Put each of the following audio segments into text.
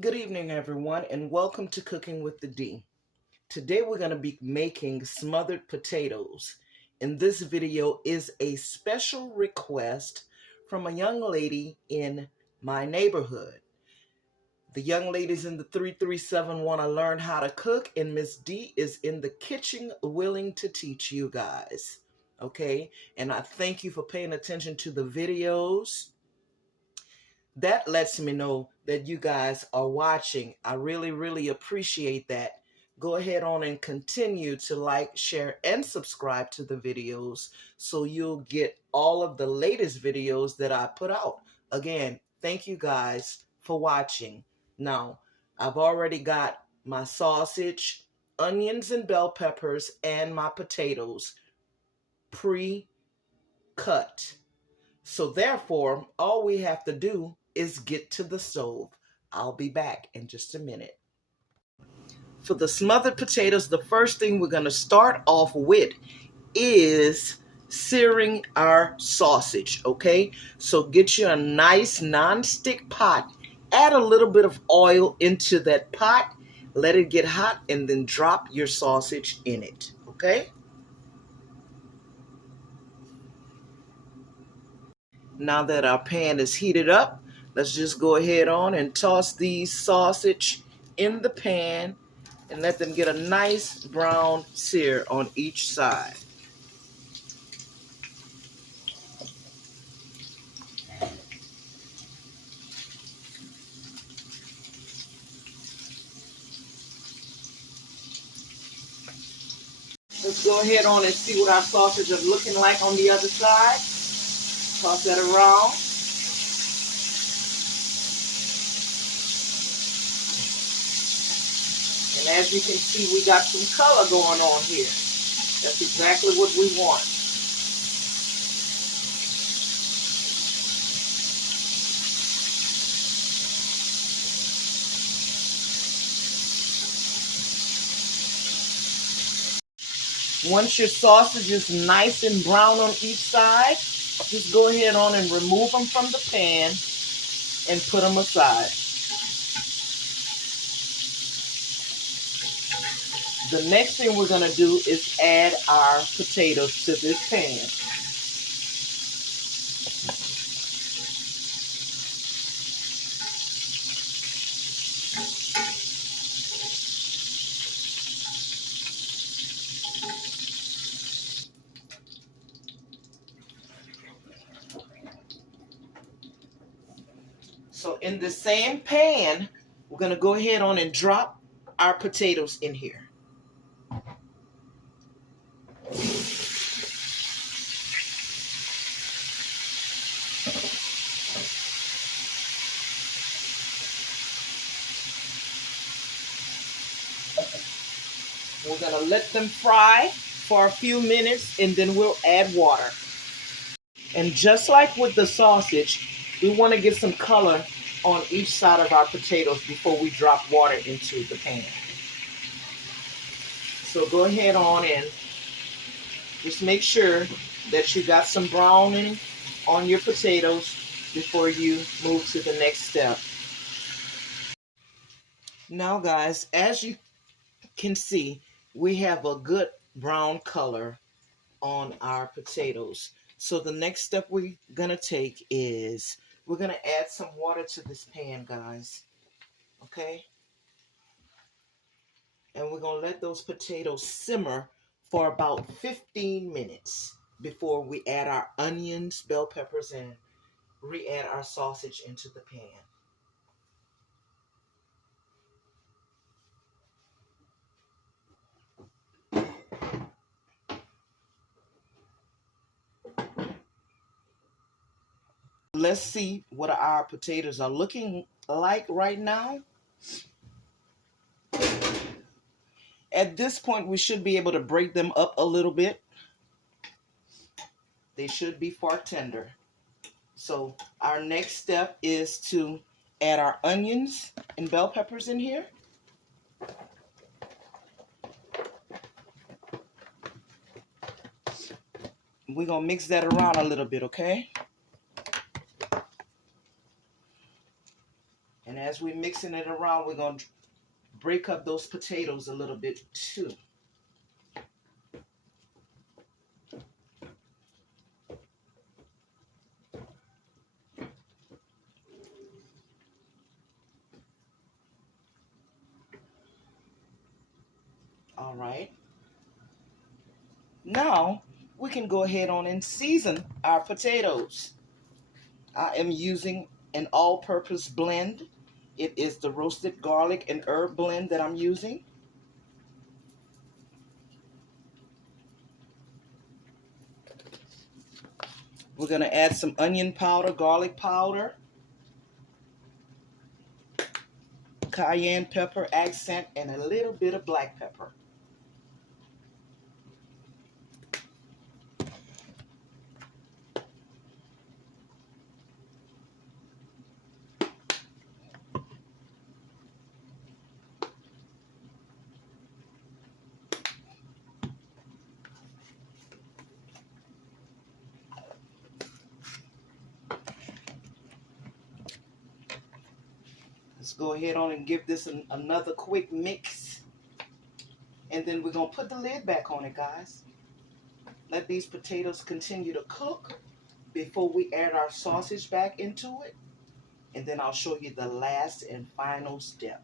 Good evening, everyone, and welcome to Cooking with the D. Today we're going to be making smothered potatoes. And this video is a special request from a young lady in my neighborhood. The young ladies in the 337 want to learn how to cook, and Miss D is in the kitchen willing to teach you guys. Okay? And I thank you for paying attention to the videos. That lets me know that you guys are watching. I really appreciate that. Go ahead on and continue to like, share, and subscribe to the videos so you'll get all of the latest videos that I put out. Again, thank you guys for watching. Now, I've already got my sausage, onions and bell peppers, and my potatoes pre-cut. So therefore, all we have to do is get to the stove. I'll be back in just a minute. For the smothered potatoes, the first thing we're going to start off with is searing our sausage, okay? So get you a nice non-stick pot. Add a little bit of oil into that pot. Let it get hot and then drop your sausage in it, okay? Now that our pan is heated up, let's just go ahead on and toss these sausage in the pan and let them get a nice brown sear on each side. Let's go ahead on and see what our sausage is looking like on the other side. Toss that around. And as you can see, we got some color going on here. That's exactly what we want. Once your sausage is nice and brown on each side, just go ahead on and remove them from the pan and put them aside. The next thing we're going to do is add our potatoes to this pan. So in the same pan, we're going to go ahead on and drop our potatoes in here. We're going to let them fry for a few minutes and then we'll add water. And just like with the sausage, we want to get some color on each side of our potatoes before we drop water into the pan. So go ahead on and just make sure that you got some browning on your potatoes before you move to the next step. Now guys, as you can see, we have a good brown color on our potatoes. So the next step we're going to take is we're going to add some water to this pan, guys. Okay? And we're going to let those potatoes simmer for about 15 minutes before we add our onions, bell peppers, and re-add our sausage into the pan. Let's see what our potatoes are looking like right now. At this point, we should be able to break them up a little bit. They should be far tender. So our next step is to add our onions and bell peppers in here. We're going to mix that around a little bit, okay? And as we're mixing it around, we're going to break up those potatoes a little bit too. All right. Now we can go ahead on and season our potatoes. I am using an all-purpose blend. It is the roasted garlic and herb blend that I'm using. We're going to add some onion powder, garlic powder, cayenne pepper accent, and a little bit of black pepper. Let's go ahead on and give this another quick mix. And then we're going to put the lid back on it, guys. Let these potatoes continue to cook before we add our sausage back into it. And then I'll show you the last and final step.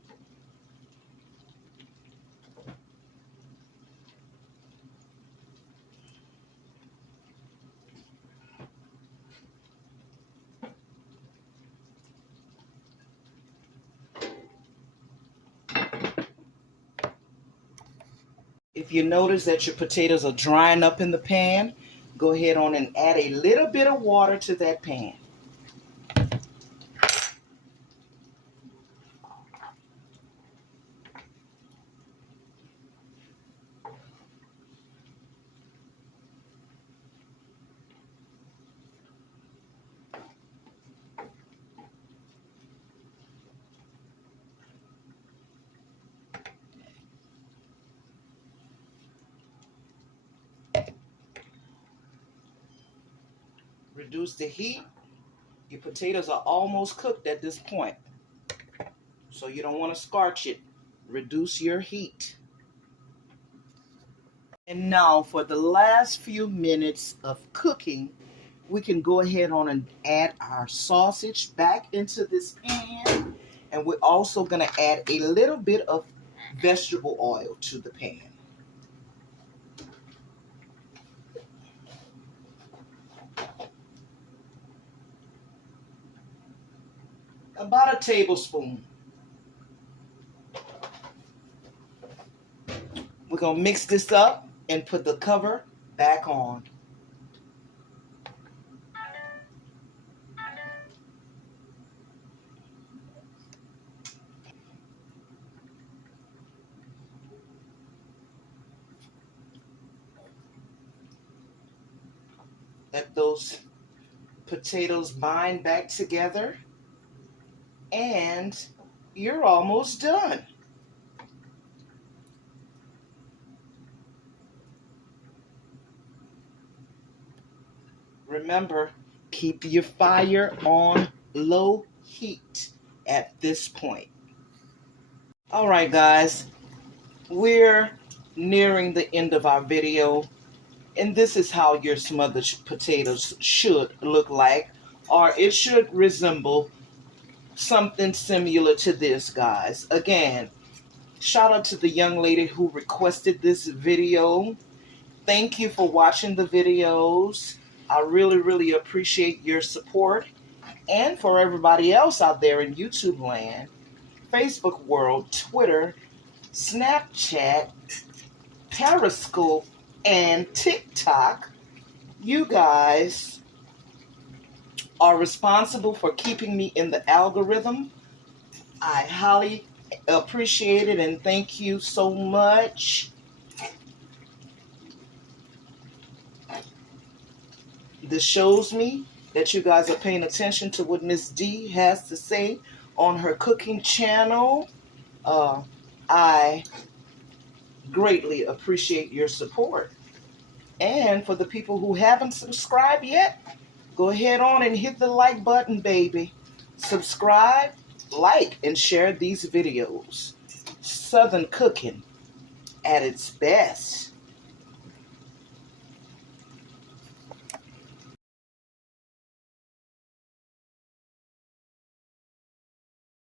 If you notice that your potatoes are drying up in the pan, go ahead on and add a little bit of water to that pan. Reduce the heat. Your potatoes are almost cooked at this point, so you don't want to scorch it. Reduce your heat. And now for the last few minutes of cooking, we can go ahead on and add our sausage back into this pan. And we're also going to add a little bit of vegetable oil to the pan. About a tablespoon. We're going to mix this up and put the cover back on. Let those potatoes bind back together. And you're almost done. Remember, keep your fire on low heat at this point. All right, guys, we're nearing the end of our video, and this is how your smothered potatoes should look like, or it should resemble something similar to this, guys. Again, shout out to the young lady who requested this video. Thank you for watching the videos. I really, really appreciate your support. And for everybody else out there in YouTube land, Facebook world, Twitter, Snapchat, Periscope, and TikTok, you guys are responsible for keeping me in the algorithm. I highly appreciate it and thank you so much. This shows me that you guys are paying attention to what Miss D has to say on her cooking channel. I greatly appreciate your support. And for the people who haven't subscribed yet, go ahead on and hit the like button, baby. Subscribe like and share these videos. Southern cooking at its best.